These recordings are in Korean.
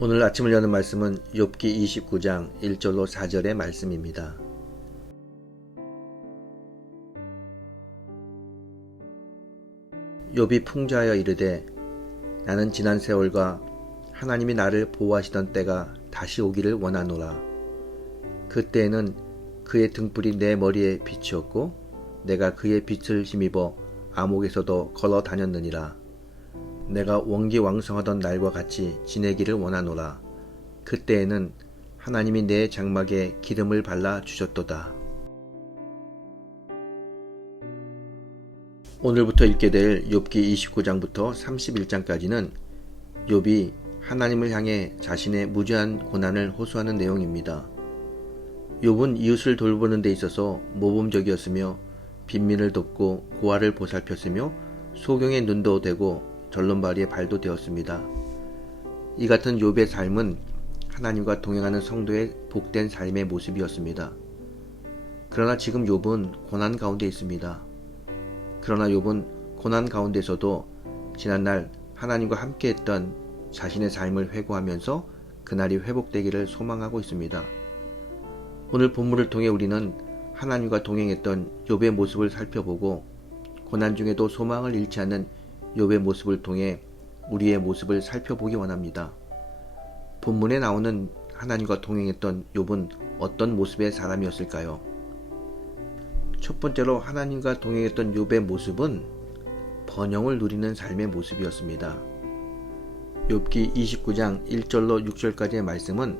오늘 아침을 여는 말씀은 욥기 29장 1절로 4절의 말씀입니다. 욥이 풍자하여 이르되 나는 지난 세월과 하나님이 나를 보호하시던 때가 다시 오기를 원하노라. 그때에는 그의 등불이 내 머리에 빛이었고 내가 그의 빛을 힘입어 암옥에서도 걸어 다녔느니라. 내가 원기왕성하던 날과 같이 지내기를 원하노라. 그때에는 하나님이 내 장막에 기름을 발라 주셨도다. 오늘부터 읽게 될 욥기 29장부터 31장까지는 욥이 하나님을 향해 자신의 무제한 고난을 호소하는 내용입니다. 욥은 이웃을 돌보는 데 있어서 모범적이었으며 빈민을 돕고 고아를 보살폈으며 소경의 눈도 되고 절름발이의 발도 되었습니다. 이 같은 욥의 삶은 하나님과 동행하는 성도의 복된 삶의 모습이었습니다. 그러나 지금 욥은 고난 가운데 있습니다. 그러나 욥은 고난 가운데서도 지난날 하나님과 함께했던 자신의 삶을 회고하면서 그날이 회복되기를 소망하고 있습니다. 오늘 본문을 통해 우리는 하나님과 동행했던 욥의 모습을 살펴보고 고난 중에도 소망을 잃지 않는 욥의 모습을 통해 우리의 모습을 살펴보기 원합니다. 본문에 나오는 하나님과 동행했던 욥은 어떤 모습의 사람이었을까요? 첫 번째로 하나님과 동행했던 욥의 모습은 번영을 누리는 삶의 모습이었습니다. 욥기 29장 1절로 6절까지의 말씀은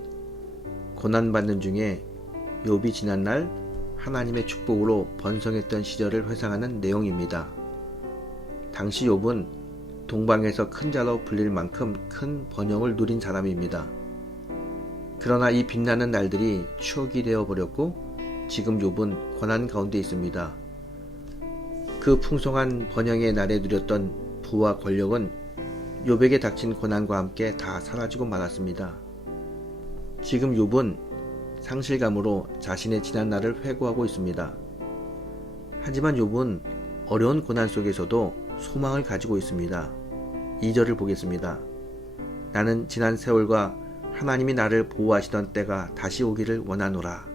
고난받는 중에 욥이 지난날 하나님의 축복으로 번성했던 시절을 회상하는 내용입니다. 당시 욥은 동방에서 큰 자로 불릴 만큼 큰 번영을 누린 사람입니다. 그러나 이 빛나는 날들이 추억이 되어버렸고 지금 욥은 고난 가운데 있습니다. 그 풍성한 번영의 날에 누렸던 부와 권력은 욥에게 닥친 고난과 함께 다 사라지고 말았습니다. 지금 욥은 상실감으로 자신의 지난 날을 회고하고 있습니다. 하지만 욥은 어려운 고난 속에서도 소망을 가지고 있습니다. 2절을 보겠습니다. 나는 지난 세월과 하나님이 나를 보호하시던 때가 다시 오기를 원하노라.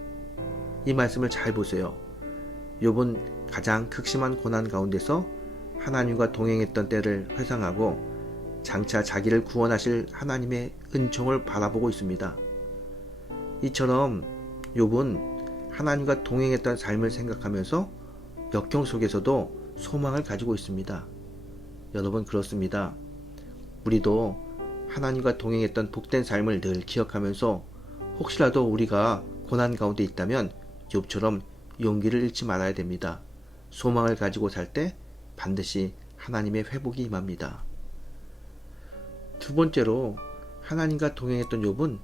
이 말씀을 잘 보세요. 욥은 가장 극심한 고난 가운데서 하나님과 동행했던 때를 회상하고 장차 자기를 구원하실 하나님의 은총을 바라보고 있습니다. 이처럼 욥은 하나님과 동행했던 삶을 생각하면서 역경 속에서도 소망을 가지고 있습니다. 여러분, 그렇습니다. 우리도 하나님과 동행했던 복된 삶을 늘 기억하면서 혹시라도 우리가 고난 가운데 있다면 욥처럼 용기를 잃지 말아야 됩니다. 소망을 가지고 살 때 반드시 하나님의 회복이 임합니다. 두 번째로 하나님과 동행했던 욥은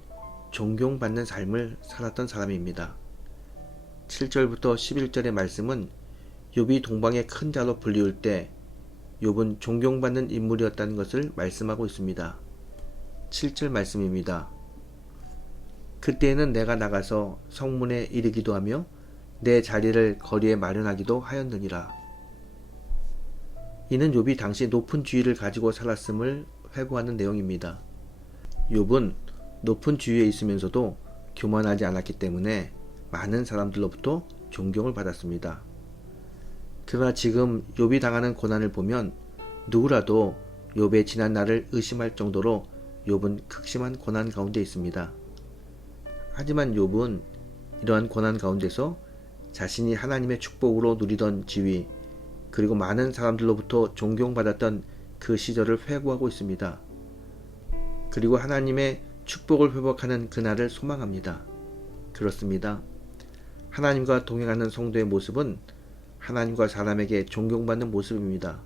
존경받는 삶을 살았던 사람입니다. 7절부터 11절의 말씀은 욥이 동방의 큰 자로 불리울 때 욥은 존경받는 인물이었다는 것을 말씀하고 있습니다. 7절 말씀입니다. 그때에는 내가 나가서 성문에 이르기도 하며 내 자리를 거리에 마련하기도 하였느니라. 이는 욥이 당시 높은 지위를 가지고 살았음을 회고하는 내용입니다. 욥은 높은 지위에 있으면서도 교만하지 않았기 때문에 많은 사람들로부터 존경을 받았습니다. 그러나 지금 욥이 당하는 고난을 보면 누구라도 욥의 지난 날을 의심할 정도로 욥은 극심한 고난 가운데 있습니다. 하지만 욥은 이러한 고난 가운데서 자신이 하나님의 축복으로 누리던 지위 그리고 많은 사람들로부터 존경받았던 그 시절을 회고하고 있습니다. 그리고 하나님의 축복을 회복하는 그날을 소망합니다. 그렇습니다. 하나님과 동행하는 성도의 모습은 하나님과 사람에게 존경받는 모습입니다.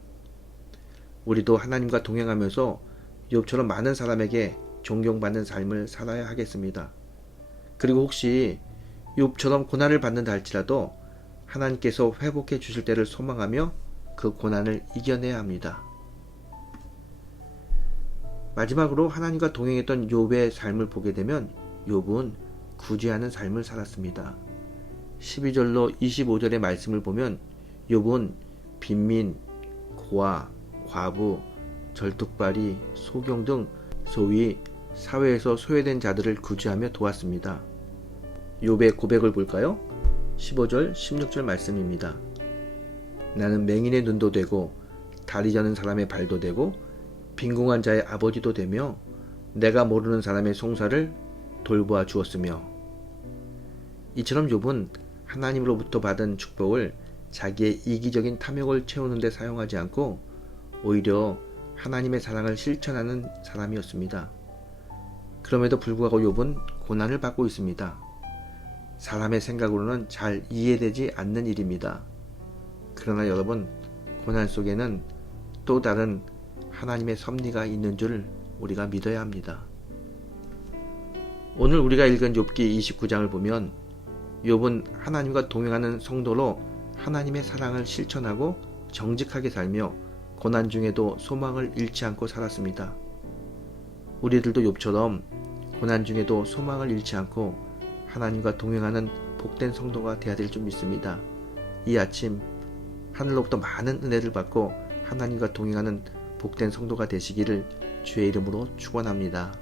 우리도 하나님과 동행하면서 욥처럼 많은 사람에게 존경받는 삶을 살아야 하겠습니다. 그리고 혹시 욥처럼 고난을 받는다 할지라도 하나님께서 회복해 주실 때를 소망하며 그 고난을 이겨내야 합니다. 마지막으로 하나님과 동행했던 욥의 삶을 보게 되면 욥은 구제하는 삶을 살았습니다. 12절로 25절의 말씀을 보면 욥은 빈민, 고아, 과부, 절뚝발이, 소경 등 소위 사회에서 소외된 자들을 구제하며 도왔습니다. 욥의 고백을 볼까요? 15절, 16절 말씀입니다. 나는 맹인의 눈도 되고 다리 저는 사람의 발도 되고 빈궁한 자의 아버지도 되며 내가 모르는 사람의 송사를 돌보아 주었으며. 이처럼 욥은 하나님으로부터 받은 축복을 자기의 이기적인 탐욕을 채우는 데 사용하지 않고 오히려 하나님의 사랑을 실천하는 사람이었습니다. 그럼에도 불구하고 욥은 고난을 받고 있습니다. 사람의 생각으로는 잘 이해되지 않는 일입니다. 그러나 여러분, 고난 속에는 또 다른 하나님의 섭리가 있는 줄 우리가 믿어야 합니다. 오늘 우리가 읽은 욥기 29장을 보면 욥은 하나님과 동행하는 성도로 하나님의 사랑을 실천하고 정직하게 살며 고난 중에도 소망을 잃지 않고 살았습니다. 우리들도 욥처럼 고난 중에도 소망을 잃지 않고 하나님과 동행하는 복된 성도가 되어야 될 줄 믿습니다. 이 아침 하늘로부터 많은 은혜를 받고 하나님과 동행하는 복된 성도가 되시기를 주의 이름으로 축원합니다.